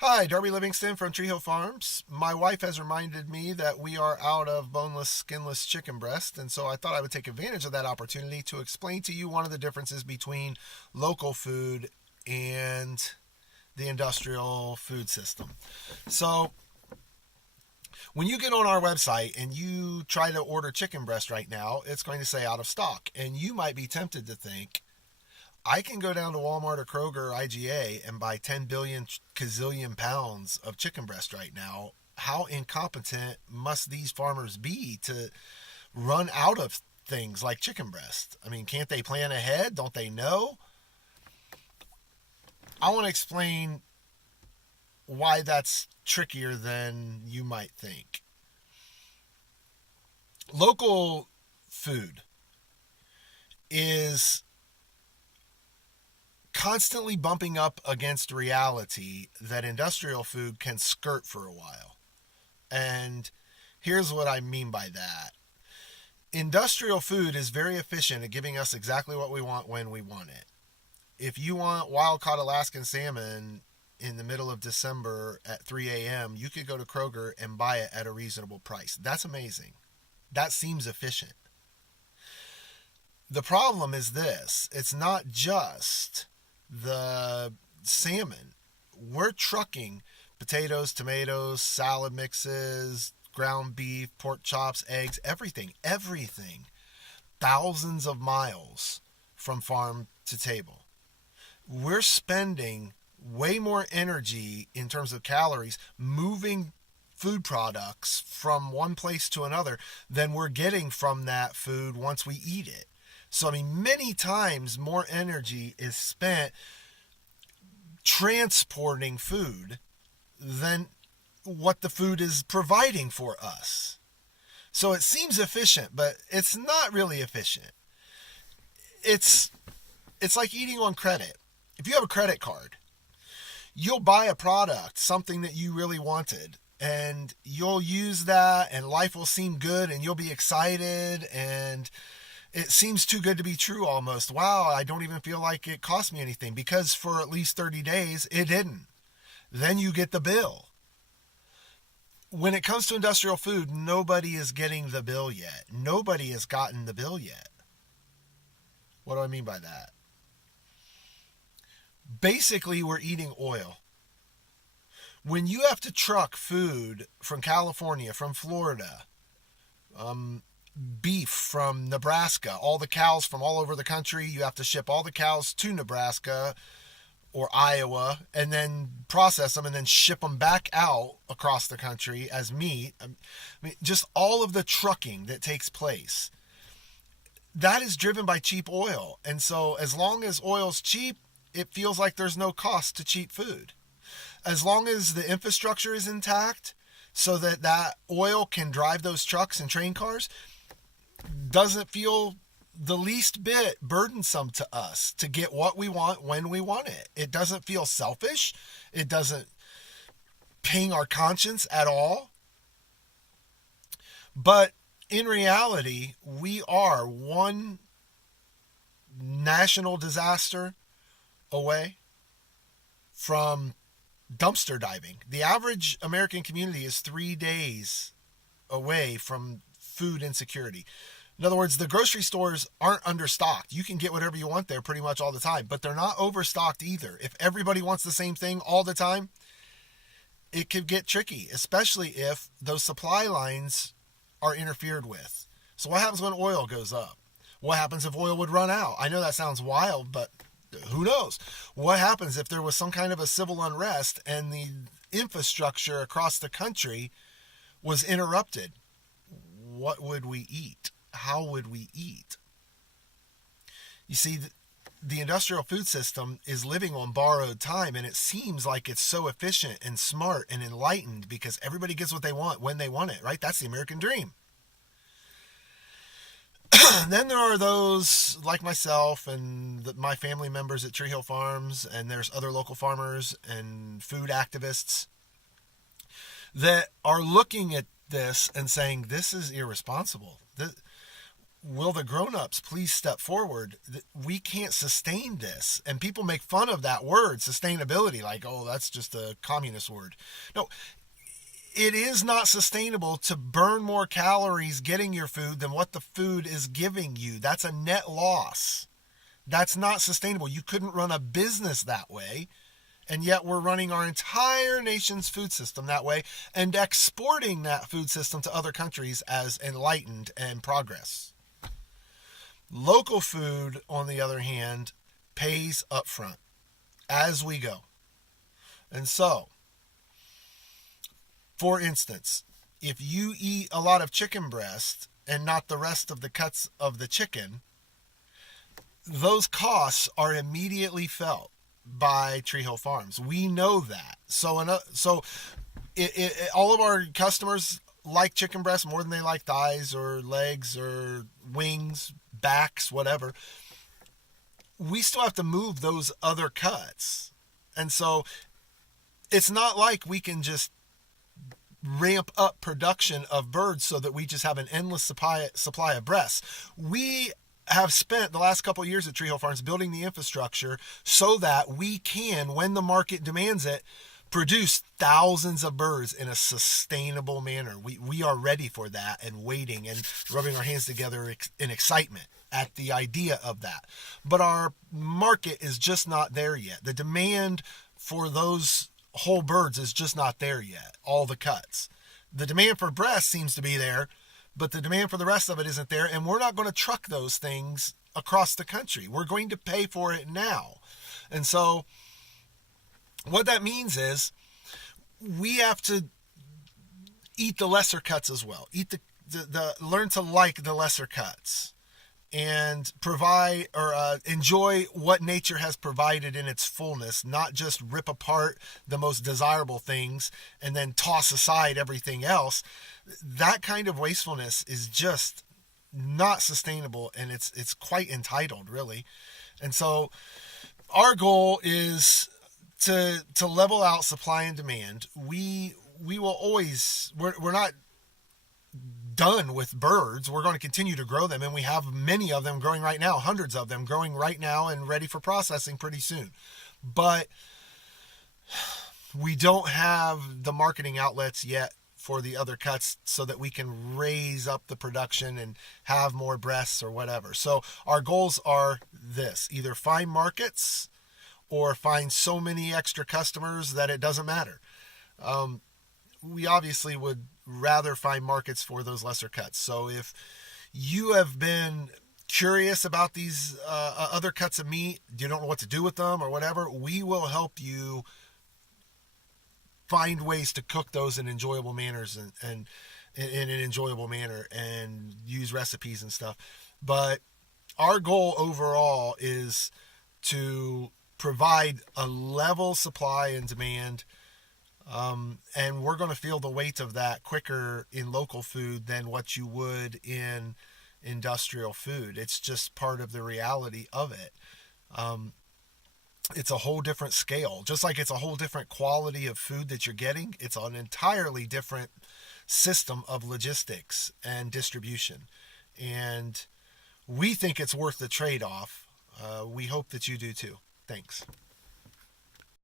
Hi, Darby Livingston from Tree Hill Farms. My wife has reminded me that we are out of boneless, skinless chicken breast, and so I thought I would take advantage of that opportunity to explain to you one of the differences between local food and the industrial food system. So, when you get on our website and you try to order chicken breast right now, it's going to say out of stock, and you might be tempted to think, I can go down to Walmart or Kroger or IGA and buy 10 billion gazillion pounds of chicken breast right now. How incompetent must these farmers be to run out of things like chicken breast? I mean, can't they plan ahead? Don't they know? I want to explain why that's trickier than you might think. Local food is constantly bumping up against reality that industrial food can skirt for a while. And here's what I mean by that. Industrial food is very efficient at giving us exactly what we want when we want it. If you want wild caught Alaskan salmon in the middle of December at 3 a.m., you could go to Kroger and buy it at a reasonable price. That's amazing. That seems efficient. The problem is this, it's not just the salmon. We're trucking potatoes, tomatoes, salad mixes, ground beef, pork chops, eggs, everything, thousands of miles from farm to table. We're spending way more energy in terms of calories moving food products from one place to another than we're getting from that food once we eat it. So, I mean, many times more energy is spent transporting food than what the food is providing for us. So it seems efficient, but it's not really efficient. It's it's like eating on credit. If you have a credit card, you'll buy a product, something that you really wanted, and you'll use that and life will seem good and you'll be excited and it seems too good to be true almost. Wow, I don't even feel like it cost me anything because for at least 30 days it didn't. Then you get the bill. When it comes to industrial food, nobody is getting the bill yet. Nobody has gotten the bill yet. What do I mean by that? Basically, we're eating oil. When you have to truck food from California, from Florida, beef from Nebraska, all the cows from all over the country, you have to ship all the cows to Nebraska or Iowa and then process them and then ship them back out across the country as meat. I mean, just all of the trucking that takes place. That is driven by cheap oil. And so as long as oil's cheap, it feels like there's no cost to cheap food. As long as the infrastructure is intact so that that oil can drive those trucks and train cars, doesn't feel the least bit burdensome to us to get what we want when we want it. It doesn't feel selfish. It doesn't ping our conscience at all. But in reality, we are one national disaster away from dumpster diving. The average American community is 3 days away from food insecurity. In other words, the grocery stores aren't understocked. You can get whatever you want there pretty much all the time, but they're not overstocked either. If everybody wants the same thing all the time, it could get tricky, especially if those supply lines are interfered with. So what happens when oil goes up? What happens if oil would run out? I know that sounds wild, but who knows? What happens if there was some kind of a civil unrest and the infrastructure across the country was interrupted? What would we eat? How would we eat? You see, the industrial food system is living on borrowed time, and it seems like it's so efficient and smart and enlightened because everybody gets what they want when they want it, right? That's the American dream. Then there are those like myself and my family members at Tree Hill Farms, and there's other local farmers and food activists that are looking at this and saying, this is irresponsible. will the grown-ups please step forward? We can't sustain this. And people make fun of that word, sustainability, like, oh, that's just a communist word. No, it is not sustainable to burn more calories getting your food than what the food is giving you. That's a net loss. That's not sustainable. You couldn't run a business that way. And yet we're running our entire nation's food system that way and exporting that food system to other countries as enlightened and progress. Local food, on the other hand, pays up front as we go. And so, for instance, if you eat a lot of chicken breast and not the rest of the cuts of the chicken, those costs are immediately felt by Tree Hill Farms. We know that. So all of our customers like chicken breast more than they like thighs or legs or wings, backs, whatever. We still have to move those other cuts. And so it's not like we can just ramp up production of birds so that we just have an endless supply of breasts. We have spent the last couple of years at Tree Hill Farms building the infrastructure so that we can, when the market demands it, produce thousands of birds in a sustainable manner. We are ready for that and waiting and rubbing our hands together in excitement at the idea of that. But our market is just not there yet. The demand for those whole birds is just not there yet, all the cuts. The demand for breast seems to be there, but the demand for the rest of it isn't there, and we're not going to truck those things across the country. We're going to pay for it now. And so what that means is we have to eat the lesser cuts as well. Eat the learn to like the lesser cuts and provide or enjoy what nature has provided in its fullness, not just rip apart the most desirable things and then toss aside everything else. That kind of wastefulness is just not sustainable, and it's quite entitled, really. And so our goal is to level out supply and demand. We will always, we're not done with birds. We're going to continue to grow them, and we have many of them growing right now, hundreds of them growing right now and ready for processing pretty soon. But we don't have the marketing outlets yet for the other cuts so that we can raise up the production and have more breasts or whatever. So our goals are this: either find markets or find so many extra customers that it doesn't matter. We obviously would rather find markets for those lesser cuts. So if you have been curious about these other cuts of meat, you don't know what to do with them or whatever, we will help you find ways to cook those in enjoyable manners and in an enjoyable manner and use recipes and stuff. But our goal overall is to provide a level supply and demand. And we're going to feel the weight of that quicker in local food than what you would in industrial food. It's just part of the reality of it. It's a whole different scale. Just like it's a whole different quality of food that you're getting, it's an entirely different system of logistics and distribution. And we think it's worth the trade-off. We hope that you do too. Thanks.